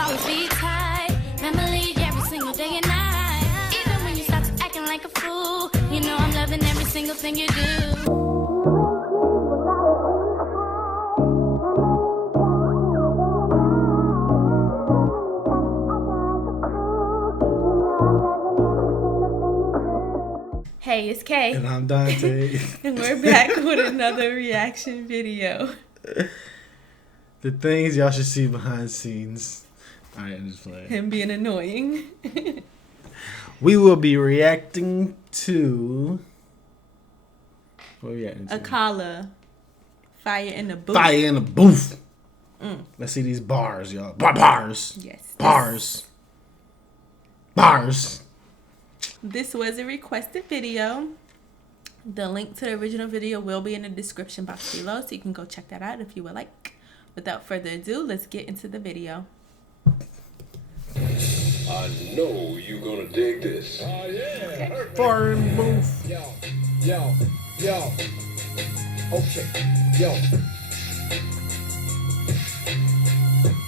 always be tight. Memory every single day and night. Even when you start to acting like a fool, you know I'm loving every single thing you do. Hey, it's Kay. And I'm Donte. And we're back with another reaction video. The things y'all should see behind the scenes. Alright, I'm just playing. Him being annoying. We will be reacting to... What are we reacting to? Akala. Fire in the Booth. Fire in the Booth. Let's see these bars, y'all. Bars. Yes. Bars. Bars. This was a requested video. The link to the original video will be in the description box below, so you can go check that out if you would like. Without further ado, let's get into the video. I know you're gonna dig this. Oh, yeah. Okay. Fire in the Booth. Yo. Okay. Yo.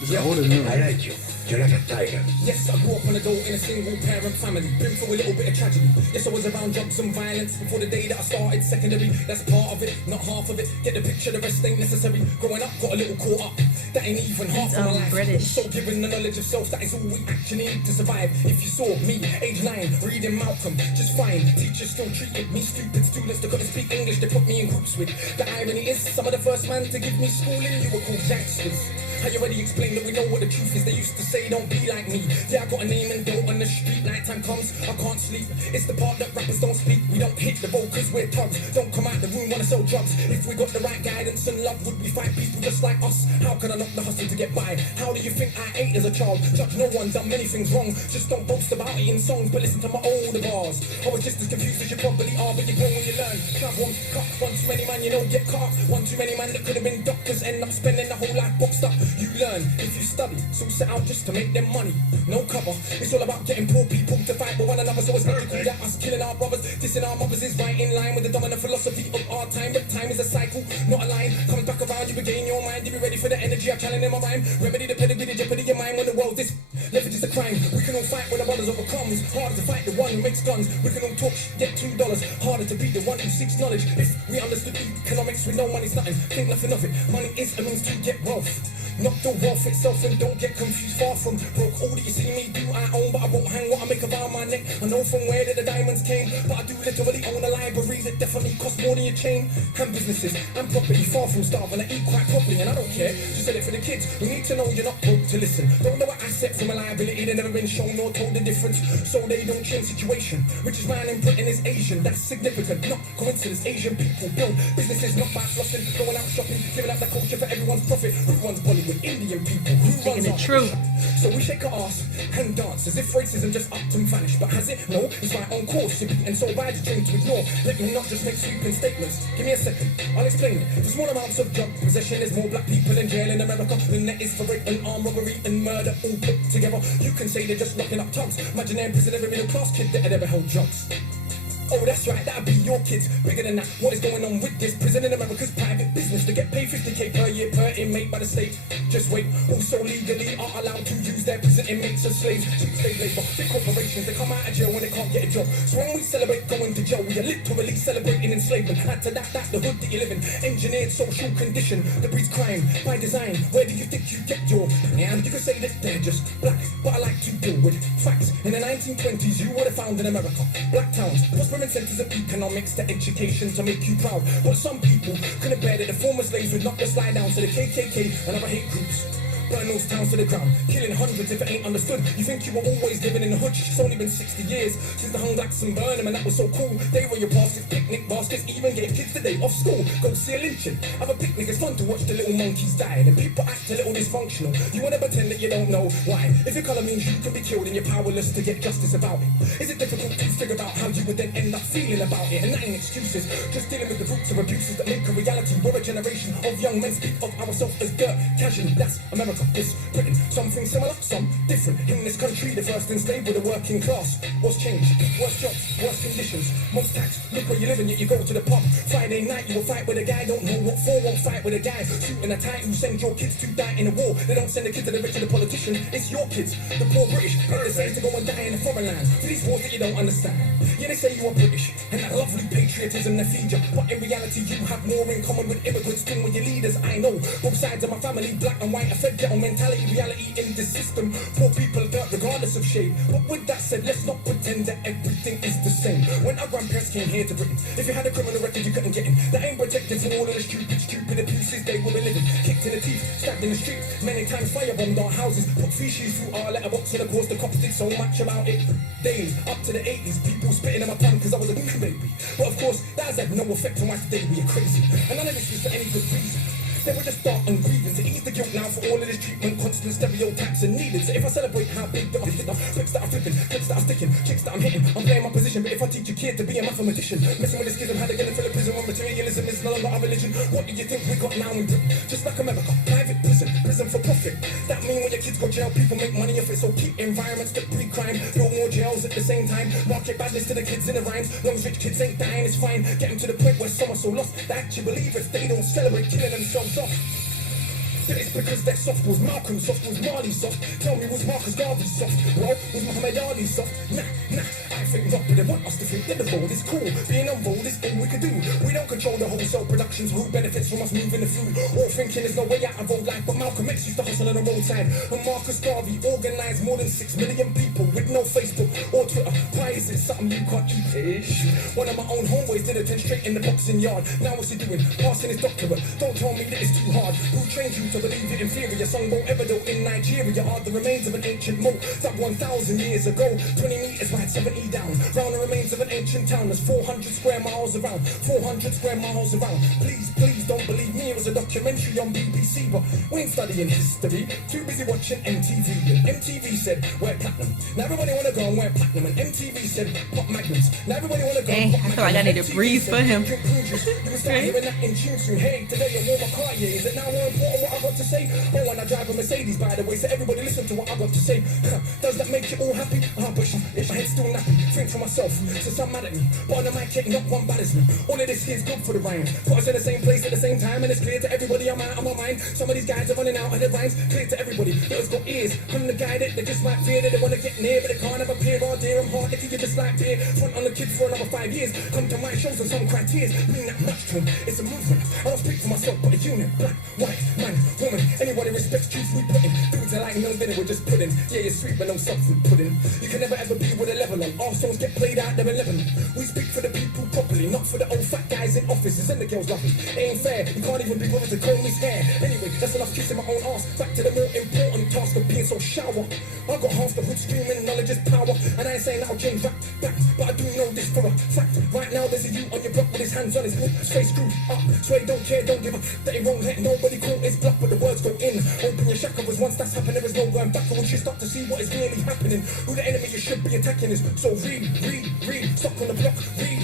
It's older than I like you. You're like a tiger. Yes, I grew up on a adult in a single parent family. Been through a little bit of tragedy. Yes, I was around drugs and violence before the day that I started secondary. That's part of it, not half of it. Get the picture, the rest ain't necessary. Growing up, got a little caught up. That ain't even half of my life. British. So given the knowledge of self, that is all we actually need to survive. If you saw me, age 9, reading Malcolm, just fine. Teachers still treated me stupid. Students that couldn't speak English, they put me in groups with. The irony is, some of the first man to give me schooling, you were called gangsters. I already explained that we know what the truth is. They used to say, don't be like me. Yeah, I got a name and dough on the street. Nighttime comes, I can't sleep. It's the part that rappers don't speak. We don't hit the vocals, we're thugs. Don't come out the room, wanna sell drugs. If we got the right guidance and love, would we fight people just like us? How could I not the hustle to get by? How do you think I ate as a child? Judge no one, done many things wrong. Just don't boast about it in songs, but listen to my older bars. I was just as confused as you probably are, but you grow when you learn. Club one, cut, one too many man, you know, get caught. One too many man that could have been doctors, end up spending the whole life boxed up. You learn if you study, so set out just to make them money. No cover, it's all about getting poor people to fight with one another. So it's logical that us killing our brothers, dissing our mothers is right in line with the dominant philosophy of our time. But time is a cycle, not a line. Coming back around, you regain your mind. You be ready for the energy I channel in my rhyme. Remedy the pedigree, the jeopardy your mind when the world is left is just a crime. We can all fight when the brothers overcomes. Harder to fight the one who makes guns. We can all talk get $2. Harder to be the one who seeks knowledge. If we understood economics with no money's nothing, think nothing of it. Money is a means to get wealth, not the wealth itself. And don't get confused, far from broke. All that you see me do I own, but I won't hang what I make around my neck. I know from where that the diamonds came, but I do literally own a library that definitely costs more than your chain. And businesses and property, far from starving. I eat quite properly and I don't care, just sell it for the kids. You need to know you're not broke to listen. Don't know what asset from a liability, they've never been shown nor told the difference. So they don't change situation. Richest man in Britain is Asian, that's significant, not coincidence. Asian people build businesses not by flossing, going out shopping, giving out the culture for everyone's profit. Who runs Bollywood? Indian people. Who runs the truth? So we shake our ass and dance as if racism just upped and vanished. But has it? No, it's right on course. You're beaten so bad you train to ignore. Let me not just make sweeping statements. Give me a second, I'll explain it. For small amounts of drug possession, there's more black people in jail in America than there is for rape and armed robbery and murder all put together. You can say they're just locking up thugs. Imagine they're in prison, every middle class kid that had ever held drugs. Oh, that's right, that'd be your kids. Bigger than that, what is going on with this? Prison in America's private business. They get paid $50K per year per inmate by the state. Just wait, also legally are allowed to use their prison inmates as slaves. Cheap slave labor, big corporations, they come out of jail when they can't get a job. So when we celebrate going to jail, we are literally celebrating enslavement. Add to that, that's the hood that you live in. Engineered social condition that breeds crime by design. Where do you think you get your... And you can say that they're just black, but I like to deal with facts. In the 1920s, you would have found in America black towns, centers of economics to education to make you proud. But some people couldn't bear that the former slaves would knock the slide down to the KKK and other hate groups. Burn those towns to the ground, killing hundreds if it ain't understood. You think you were always living in the hood? It's only been 60 years since the hung blacks and burned them, and that was so cool. They were your baskets, picnic baskets, even gave kids the day off school. Go see a lynching, have a picnic, it's fun to watch the little monkeys die. And people act a little dysfunctional. You wanna pretend that you don't know why. If your colour means you can be killed and you're powerless to get justice about it, is it difficult to figure out how you would then end up feeling about it? And that ain't excuses, just dealing with the roots of abuses that make a reality. We're a generation of young men speak of ourselves as dirt, casually, that's America. conquer this Britain. Something similar, some different. In this country, the first enslaved were the working class. What's changed? Worse jobs, worse conditions, most tax. Look where you're living, yet you go to the pub. Friday night, you will fight with a guy, don't know what for, won't fight with a guy. Shooting a tie who send your kids to die in a war. They don't send the kid to the rich or the politician, it's your kids, the poor British. But they say to go and die in a foreign land. For these wars that you don't understand. Yeah, they say you are British, and that lovely patriotism they feed you. But in reality, you have more in common with immigrants than with your leaders. I know both sides of my family, black and white, a fed ghetto mentality, reality in this system. Poor people dirt regardless of shade. But with that said, let's not pretend that everything is the same. When our grandparents came here to Britain, if you had a criminal record, you couldn't get in. That ain't protected from all of the stupid abuses they were living. Kicked in the teeth, stabbed in the street, many times firebombed our houses, put feces through our letterbox, and of course the cops did so much about it. Days up to the 80s, people spitting in my tongue because I was a new baby. But of course, that has had no effect on why today we are crazy. And none of this was for any good reason. They were just dark and grieving to ease the guilt now for all of this treatment, constant stereotypes and needed. So if I celebrate how big that I'm hitting, flips that I'm flipping, clips that I'm sticking, chicks that I'm hitting, I'm playing my position. But if I teach a kid to be a mathematician, messing with the schism, how they gonna fill a prison when materialism is no longer our religion? What do you think we got now in Britain? Just like America, private prison, prison for profit. That mean when your kids go jail, people make money off it. So keep environments that pre-crime, build more jails at the same time. Market badness to the kids in the rhymes. Long as rich kids ain't dying, it's fine. Get them to the point where some are so lost they actually believe if they don't celebrate killing themselves off. It's because they're soft. Was Malcolm soft? Was Marley soft? Tell me, was Marcus Garvey soft? Well, was Muhammad Ali soft? Nah, I think not, but they want us to think that the vote is cool. Being on vote is all we can do. We don't control the wholesale productions. Who benefits from us moving the food? Or thinking there's no way out of old life. But Malcolm X used to hustle on the roadside. And Marcus Garvey organised more than 6 million people with no Facebook or Twitter. Why is it something you can't eat? Ish. One of my own homeboys did a 10 straight in the boxing yard. Now what's he doing? Passing his doctorate. Don't tell me that it's too hard. Who trained you to believe it inferior? Song won't ever do in Nigeria are the remains of an ancient moat dug 1,000 years ago. 20 meters wide, 70 down. Round the remains of an ancient town. There's 400 square miles around. 400 square miles around. Please don't believe me. It was a documentary on BBC, but we ain't studying history. Too busy watching MTV. And MTV said we're platinum. Now everybody wanna go and wear platinum. And MTV said pop magnums. Now everybody wanna go. Dang, I feel like I need to breathe for him. You can start hearing that in tune soon. Hey, today I wore my car. Yeah, is it now more important what I got to say? Oh, when I drive a Mercedes, by the way, so everybody listen to what I got to say. Does that make you all happy? But if my head's still nappy, think for myself. So some mad at me, but on the mic, not one bad as me. All of this here's good for the rhymes. Put us in the same place at the same time, and it's clear to everybody I'm out of my mind. Some of these guys are running out of their rhymes. Clear to everybody that's got ears. I'm the guy that they just might fear that they wanna get near, but they can't have a peer. Oh dear, I'm hard, you just like beer. Front on the kids for another 5 years. Come to my shows and some criteria mean that much to them. It's a movement. I don't speak for myself, but a unit. Black, white, man, woman. Anybody respects truth we put in. Dudes are like no vinegar, just pudding. Yeah, you're sweet, but no substance pudding. You can never ever be with a level on. Our songs get played out there in Lebanon. We speak for the people properly, not for the old fat guys in offices and the girls loving. It ain't fair, you can't even be bothered to comb his hair. Anyway, that's enough kissing my own ass. Back to the more important task of being so shower. I got half the hood screaming, knowledge is power. And I ain't saying that I'll change back, but I do know this for a fact. Right now there's a you on your block with his hands on his face screwed up. Sway don't care, don't give a that he won't let nobody call his bluff, but the words go in. Open your shackle, was once that's happened, there is no going back. And once you start to see what is really happening, who the enemy you should be attacking is. So read, stop on the block, read,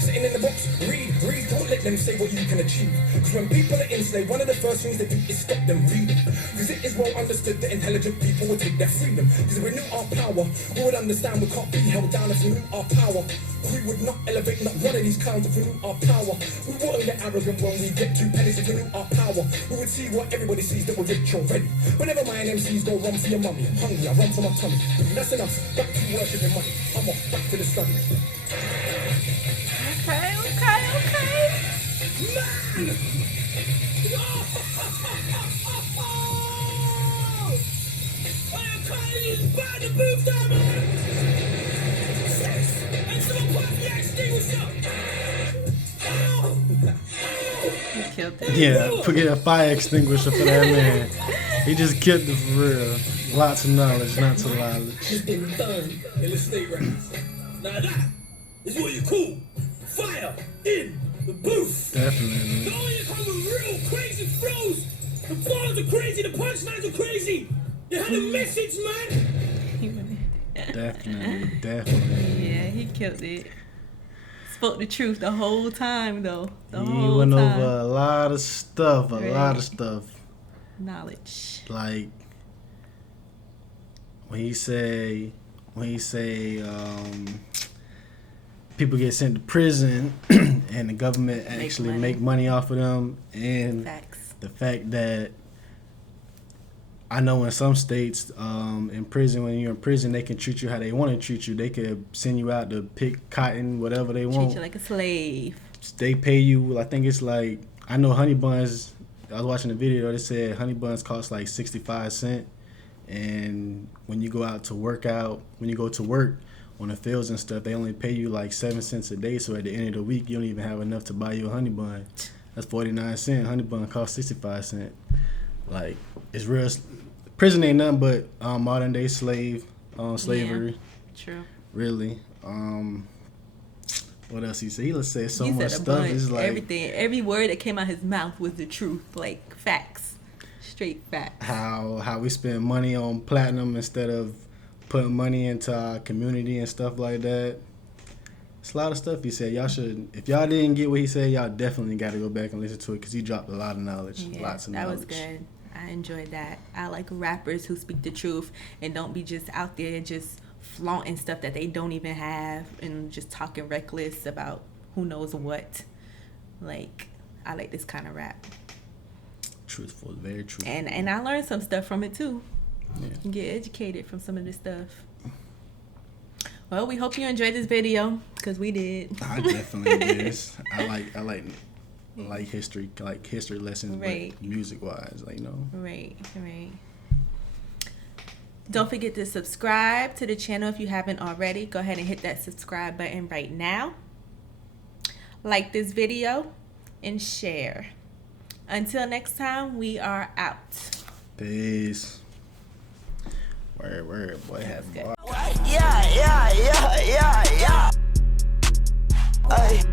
sitting in the box, read, don't let them say what you can achieve. Cause when people are enslaved, one of the first things they do is stop them reading. Cause it is well understood that intelligent people will take their freedom. Cause if we knew our power, we would understand we can't be held down. If we knew our power, we would not elevate not one of these clowns. If we knew our power, we wouldn't get arrogant when we get 2 pennies. If we knew our power, we would see what everybody sees, that we're rich already. But never mind, MCs go run for your mummy. I'm hungry, I run for my tummy. That's enough, back to worshipping money. I'm off, back to the study. Okay. Man! I am calling you by the booth down, man! And someone put the extinguisher! He killed it. Yeah, put a fire extinguisher for that man. He just killed it for real. Lots of knowledge, not so knowledge. He's been burned in the state records. Now that is what you call fire in the booth. Definitely. Not only you come with real crazy flows, the bars are crazy, the punchlines are crazy. You had a message, man. Definitely. Yeah, he killed it. Spoke the truth the whole time, though. He went over a lot of stuff, a lot of stuff. knowledge. Like when he say people get sent to prison and the government actually make money off of them, and Facts. the fact that I know in some states in prison, when you're in prison, they can treat you how they want to treat you. They could send you out to pick cotton, whatever they want. Treat you like a slave. They pay you, I think it's like, I know honey buns, I was watching the video, they said honey buns cost like 65 cents. And when you go out to work out, when you go to work on the fields and stuff, they only pay you like 7 cents a day. So at the end of the week, you don't even have enough to buy you a honey bun. That's 49 cents. Honey bun costs 65 cents. Like, it's real. Prison ain't nothing but modern day slavery. Yeah, true. Really. What else he said? He said so He much said a stuff. bunch. It's like Everything, every word that came out his mouth was the truth. Like facts, straight facts. how we spend money on platinum instead of putting money into our community and stuff like that. It's a lot of stuff he said. Y'all should, if y'all didn't get what he said, y'all definitely got to go back and listen to it because he dropped a lot of knowledge. Yeah, Lots of that knowledge. was good. I enjoyed that. I like rappers who speak the truth and don't be just out there just flaunting stuff that they don't even have and just talking reckless about who knows what. Like, I like this kind of rap. Truthful, very truthful. And I learned some stuff from it too. Yeah. You get educated from some of this stuff. Well, we hope you enjoyed this video because we did. I definitely did. I like history, lessons, Right. but music wise, like, you know. Right. Don't forget to subscribe to the channel if you haven't already. Go ahead and hit that subscribe button right now. Like this video and share. Until next time, we are out. Peace. Word, boy, have good. Yeah. Ay.